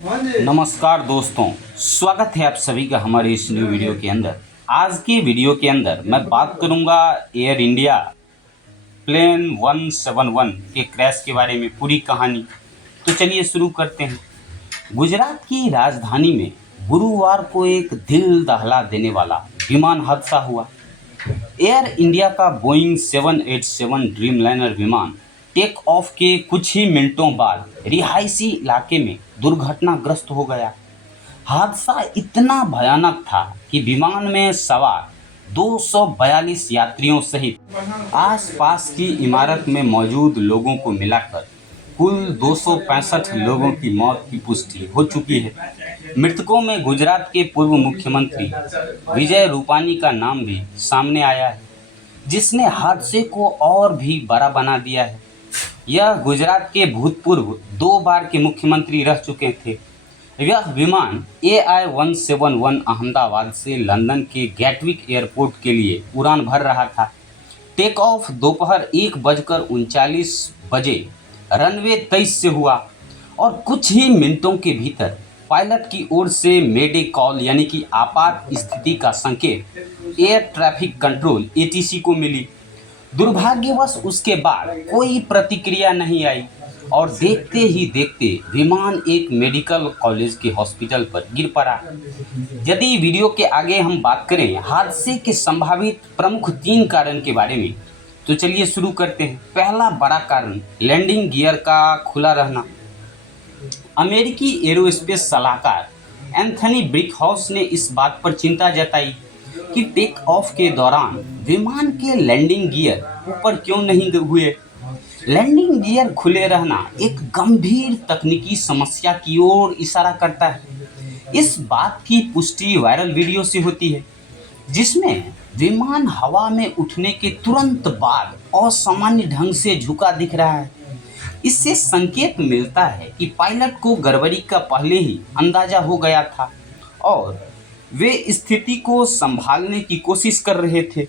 नमस्कार दोस्तों, स्वागत है आप सभी का हमारे इस न्यू वीडियो के अंदर। आज की वीडियो के अंदर मैं बात करूंगा एयर इंडिया प्लेन 171 के क्रैश के बारे में, पूरी कहानी। तो चलिए शुरू करते हैं। गुजरात की राजधानी में गुरुवार को एक दिल दहला देने वाला विमान हादसा हुआ। एयर इंडिया का बोइंग 787 ड्रीमलाइनर विमान टेक ऑफ के कुछ ही मिनटों बाद रिहायशी इलाके में दुर्घटनाग्रस्त हो गया। हादसा इतना भयानक था कि विमान में सवार 242 यात्रियों सहित आसपास की इमारत में मौजूद लोगों को मिलाकर कुल 265 लोगों की मौत की पुष्टि हो चुकी है। मृतकों में गुजरात के पूर्व मुख्यमंत्री विजय रूपानी का नाम भी सामने आया है, जिसने हादसे को और भी बड़ा बना दिया है। यह गुजरात के भूतपूर्व 2 बार के मुख्यमंत्री रह चुके थे। यह विमान AI-171 अहमदाबाद से लंदन के गैटविक एयरपोर्ट के लिए उड़ान भर रहा था। टेक ऑफ दोपहर 1:39 बजे रनवे 23 से हुआ और कुछ ही मिनटों के भीतर पायलट की ओर से मेडे कॉल यानी कि आपात स्थिति का संकेत एयर ट्रैफिक कंट्रोल ATC को मिली। दुर्भाग्यवश उसके बाद कोई प्रतिक्रिया नहीं आई और देखते ही देखते विमान एक मेडिकल कॉलेज के हॉस्पिटल पर गिर पड़ा। यदि वीडियो के आगे हम बात करें हादसे के संभावित प्रमुख 3 कारण के बारे में, तो चलिए शुरू करते हैं। पहला बड़ा कारण लैंडिंग गियर का खुला रहना। अमेरिकी एरोस्पेस सलाहकार एंथनी ब्रिकहाउस ने इस बात पर चिंता जताई कि टेक ऑफ के दौरान विमान के लैंडिंग गियर ऊपर क्यों नहीं हुए। लैंडिंग गियर खुले रहना एक गंभीर तकनीकी समस्या की ओर इशारा करता है। इस बात की पुष्टि वायरल वीडियो से होती है, जिसमें विमान हवा में उठने के तुरंत बाद असामान्य ढंग से झुका दिख रहा है। इससे संकेत मिलता है कि पायलट को गड़बड़ी का पहले ही अंदाजा हो गया था और वे स्थिति को संभालने की कोशिश कर रहे थे।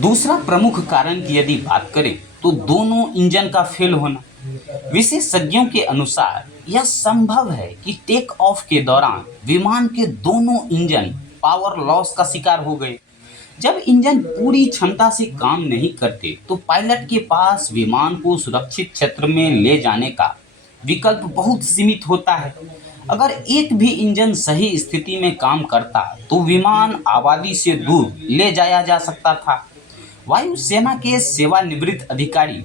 दूसरा प्रमुख कारण की यदि बात करें तो दोनों इंजन का फेल होना। विशेषज्ञों के अनुसार यह संभव है कि टेक ऑफ के दौरान विमान के दोनों इंजन पावर लॉस का शिकार हो गए। जब इंजन पूरी क्षमता से काम नहीं करते तो पायलट के पास विमान को सुरक्षित क्षेत्र में ले जाने का विकल्प बहुत सीमित होता है। अगर एक भी इंजन सही स्थिति में काम करता तो विमान आबादी से दूर ले जाया जा सकता था। वायुसेना के सेवानिवृत्त अधिकारी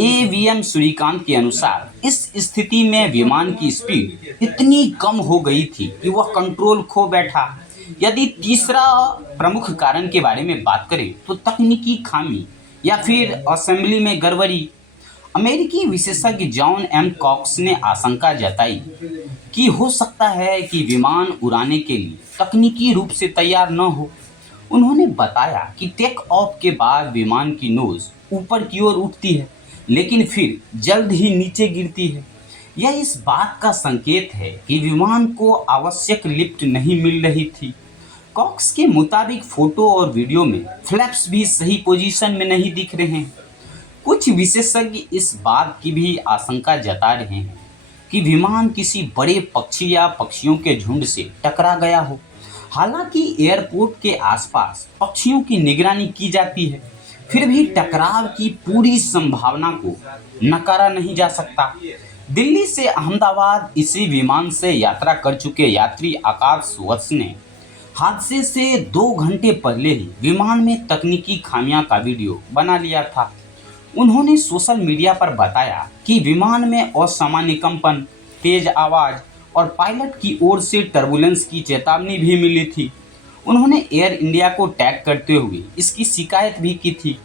AVM सूर्यकांत के अनुसार इस स्थिति में विमान की स्पीड इतनी कम हो गई थी कि वह कंट्रोल खो बैठा। यदि तीसरा प्रमुख कारण के बारे में बात करें तो तकनीकी खामी या फिर असेंबली में गड़बड़ी। अमेरिकी विशेषज्ञ जॉन M कॉक्स ने आशंका जताई कि हो सकता है कि विमान उड़ाने के लिए तकनीकी रूप से तैयार न हो। उन्होंने बताया कि टेक ऑफ के बाद विमान की नोज ऊपर की ओर उठती है, लेकिन फिर जल्द ही नीचे गिरती है। यह इस बात का संकेत है कि विमान को आवश्यक लिफ्ट नहीं मिल रही थी। कॉक्स के मुताबिक फोटो और वीडियो में फ्लैप्स भी सही पोजीशन में नहीं दिख रहे हैं। कुछ विशेषज्ञ इस बात की भी आशंका जता रहे हैं कि विमान किसी बड़े पक्षी या पक्षियों के झुंड से टकरा गया हो। हालांकि एयरपोर्ट के आसपास पक्षियों की निगरानी की जाती है, फिर भी टकराव की पूरी संभावना को नकारा नहीं जा सकता। दिल्ली से अहमदाबाद इसी विमान से यात्रा कर चुके यात्री आकाश वत्स ने हादसे से 2 घंटे पहले ही विमान में तकनीकी खामियां का वीडियो बना लिया था। उन्होंने सोशल मीडिया पर बताया कि विमान में असामान्य कंपन, तेज आवाज़ और पायलट की ओर से टर्बुलेंस की चेतावनी भी मिली थी। उन्होंने एयर इंडिया को टैग करते हुए इसकी शिकायत भी की थी।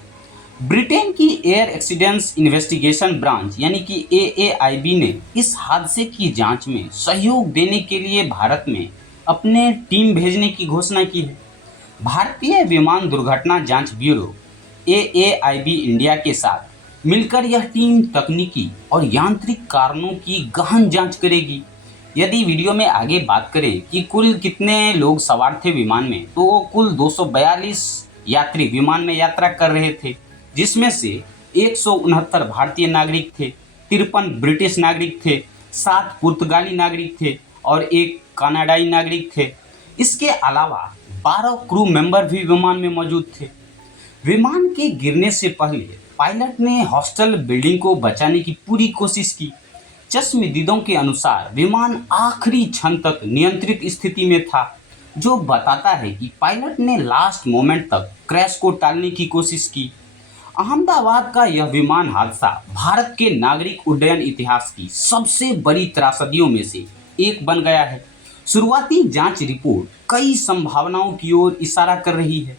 ब्रिटेन की एयर एक्सीडेंट्स इन्वेस्टिगेशन ब्रांच यानी कि AAIB ने इस हादसे की जांच में सहयोग देने के लिए भारत में अपने टीम भेजने की घोषणा की है। भारतीय विमान दुर्घटना जांच ब्यूरो AAIB इंडिया के साथ मिलकर यह टीम तकनीकी और यांत्रिक कारणों की गहन जांच करेगी। यदि वीडियो में आगे बात करें कि कुल कितने लोग सवार थे विमान में, तो कुल 242 यात्री विमान में यात्रा कर रहे थे, जिसमें से 169 भारतीय नागरिक थे, 53 ब्रिटिश नागरिक थे, 7 पुर्तगाली नागरिक थे और 1 कनाडाई नागरिक थे। इसके अलावा 12 क्रू मेंबर भी विमान में मौजूद थे। विमान के गिरने से पहले पायलट ने हॉस्टल बिल्डिंग को बचाने की पूरी कोशिश की। चश्मदीदों के अनुसार विमान आखिरी क्षण तक नियंत्रित स्थिति में था, जो बताता है कि पायलट ने लास्ट मोमेंट तक क्रैश को टालने की कोशिश की। अहमदाबाद का यह विमान हादसा भारत के नागरिक उड्डयन इतिहास की सबसे बड़ी त्रासदियों में से एक बन गया है। शुरुआती जांच रिपोर्ट कई संभावनाओं की ओर इशारा कर रही है।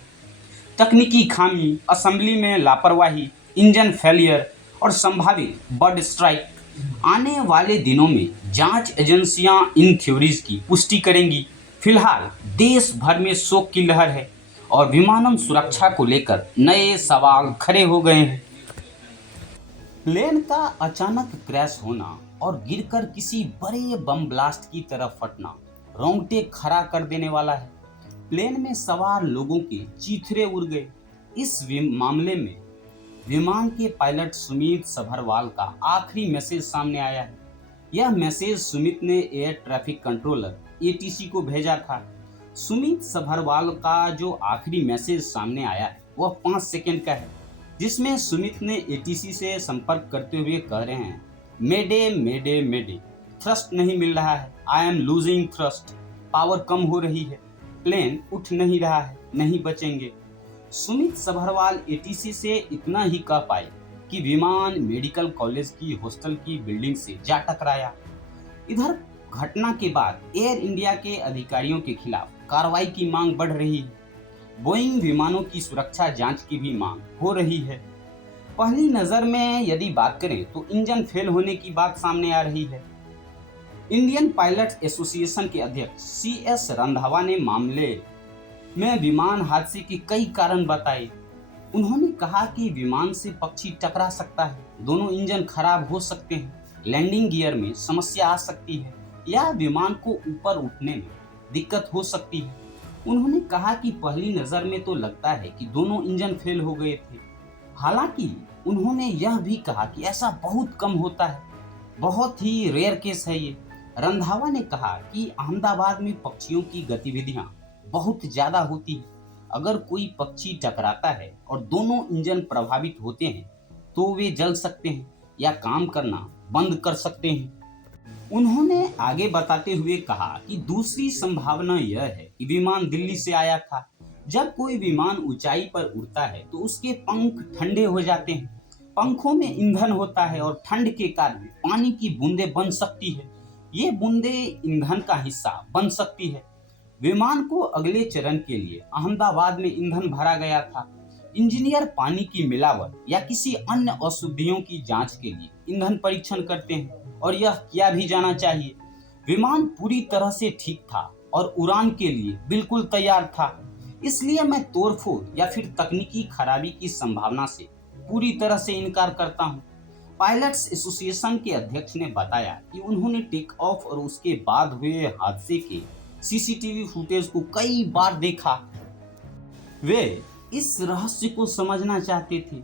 तकनीकी खामी, असेंबली में लापरवाही, इंजन फेलियर और संभावित बर्ड स्ट्राइक। आने वाले दिनों में जांच एजेंसियां इन थ्योरीज की पुष्टि करेंगी। फिलहाल देश भर में शोक की लहर है और विमानन सुरक्षा को लेकर नए सवाल खड़े हो गए हैं। प्लेन का अचानक क्रैश होना और गिरकर किसी बड़े बम ब्लास्ट की तरह फटना रोंगटे खड़ा कर देने वाला है। प्लेन में सवार लोगों के चीथड़े उड़ गए। इस मामले में विमान के पायलट सुमित सभरवाल का आखिरी मैसेज सामने आया है। यह मैसेज सुमित ने एयर ट्रैफिक कंट्रोलर एटीसी को भेजा था। सुमित सभरवाल का जो आखिरी मैसेज सामने आया है वह 5 सेकंड का है, जिसमें सुमित ने एटीसी से संपर्क करते हुए कह रहे हैं, मेडे मेडे मेडे, थ्रस्ट नहीं मिल रहा है, I am losing thrust, power कम हो रही है, प्लेन उठ नहीं रहा है, नहीं बचेंगे। सुमित सभरवाल एटीसी से इतना ही कह पाए कि विमान मेडिकल कॉलेज की हॉस्टल की बिल्डिंग से जा टकराया। इधर घटना के बाद एयर इंडिया के अधिकारियों के खिलाफ कार्रवाई की मांग बढ़ रही है। बोइंग विमानों की सुरक्षा जांच की भी मांग हो रही है। पहली नज़र में यदि बात करें तो इंजन फेल होने की बात सामने आ रही है। इंडियन पायलट्स एसोसिएशन के अध्यक्ष CS रंधावा ने मामले में विमान हादसे के कई कारण बताए। उन्होंने कहा कि विमान से पक्षी टकरा सकता है, दोनों इंजन खराब हो सकते हैं, लैंडिंग गियर में समस्या आ सकती है या विमान को ऊपर उठने में दिक्कत हो सकती है। उन्होंने कहा कि पहली नज़र में तो लगता है कि दोनों इंजन फेल हो गए थे। हालांकि उन्होंने यह भी कहा कि ऐसा बहुत कम होता है, बहुत ही रेयर केस है ये। रंधावा ने कहा कि अहमदाबाद में पक्षियों की गतिविधियां बहुत ज़्यादा होती है। अगर कोई पक्षी टकराता है और दोनों इंजन प्रभावित होते हैं तो वे जल सकते हैं या काम करना बंद कर सकते हैं। उन्होंने आगे बताते हुए कहा कि दूसरी संभावना यह है कि विमान दिल्ली से आया था। जब कोई विमान ऊंचाई पर उड़ता है तो उसके पंख ठंडे हो जाते हैं। पंखों में ईंधन होता है और ठंड के कारण पानी की बूंदें बन सकती है। ये बूंदें ईंधन का हिस्सा बन सकती है। विमान को अगले चरण के लिए अहमदाबाद में ईंधन भरा गया था। इंजीनियर पानी की मिलावट या किसी अन्य अशुद्धियों की जांच के लिए ईंधन परीक्षण करते हैं और यह किया भी जाना चाहिए। विमान पूरी तरह से ठीक था और उड़ान के लिए बिल्कुल तैयार था, इसलिए मैं तोड़फोड़ या फिर तकनीकी खराबी की संभावना से पूरी तरह से इनकार करता हूं। पायलट्स एसोसिएशन के अध्यक्ष ने बताया कि उन्होंने टेक ऑफ और उसके बाद हुए हादसे के सीसीटीवी फुटेज को कई बार देखा। वे इस रहस्य को समझना चाहते थे।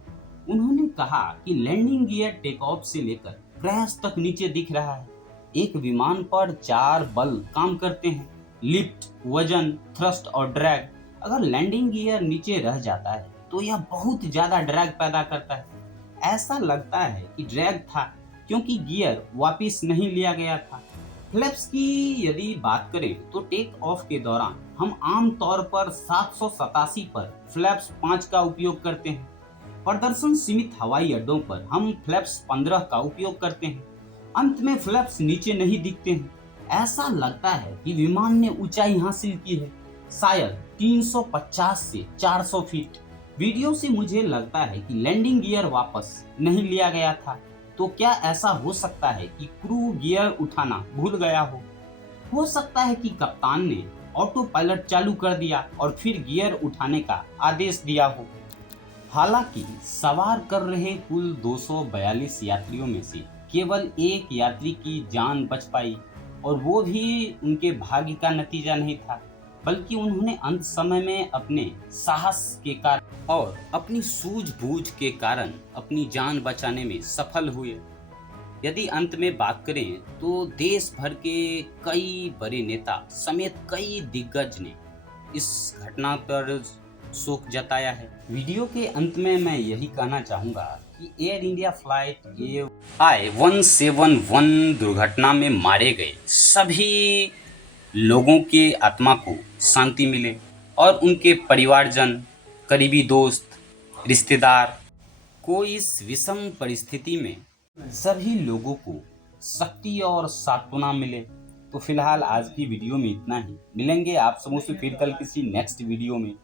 उन्होंने कहा कि लैंडिंग गियर टेक ऑफ से लेकर क्रैश तक नीचे दिख रहा है। एक विमान पर 4 बल काम करते हैं, लिफ्ट, वजन, थ्रस्ट और ड्रैग। अगर लैंडिंग गियर नीचे रह जाता है तो यह बहुत ज़्यादा ड्रैग पैदा करता है। ऐसा लगता है कि ड्रैग था क्योंकि गियर वापस नहीं लिया गया था। फ्लैप्स की यदि बात करें तो टेक ऑफ के दौरान हम आम तौर पर 787 पर फ्लैप्स 5 का उपयोग करते हैं। प्रदर्शन सीमित हवाई अड्डों पर हम फ्लैप्स 15 का उपयोग करते हैं। अंत में फ्लैप्स नीचे नहीं दिखते हैं। ऐसा लगता है कि विमान ने ऊंचाई हासिल की है, शायद 350 से 400 फीट। वीडियो से मुझे लगता है कि लैंडिंग गियर वापस नहीं लिया गया था। तो क्या ऐसा हो सकता है कि क्रू गियर उठाना भूल गया हो सकता है कि कप्तान ने ऑटो पायलट चालू कर दिया और फिर गियर उठाने का आदेश दिया हो। हालांकि सवार कर रहे कुल 242 यात्रियों में से केवल एक यात्री की जान बच पाई और वो भी उनके भाग्य का नतीजा नहीं था, बल्कि उन्होंने अंत समय में अपने साहस के कारण और अपनी सूझबूझ के कारण अपनी जान बचाने में सफल हुए। यदि अंत में बात करें तो देश भर के कई बड़े नेता समेत कई दिग्गज ने इस घटना पर शोक जताया है। वीडियो के अंत में मैं यही कहना चाहूँगा कि एयर इंडिया फ्लाइट AI-171 दुर्घटना में मारे गए सभी लोगों के आत्मा को शांति मिले और उनके परिवारजन, करीबी दोस्त, रिश्तेदार को इस विषम परिस्थिति में सभी लोगों को शक्ति और सांत्वना मिले। तो फिलहाल आज की वीडियो में इतना ही। मिलेंगे आप सबों से फिर कल किसी नेक्स्ट वीडियो में।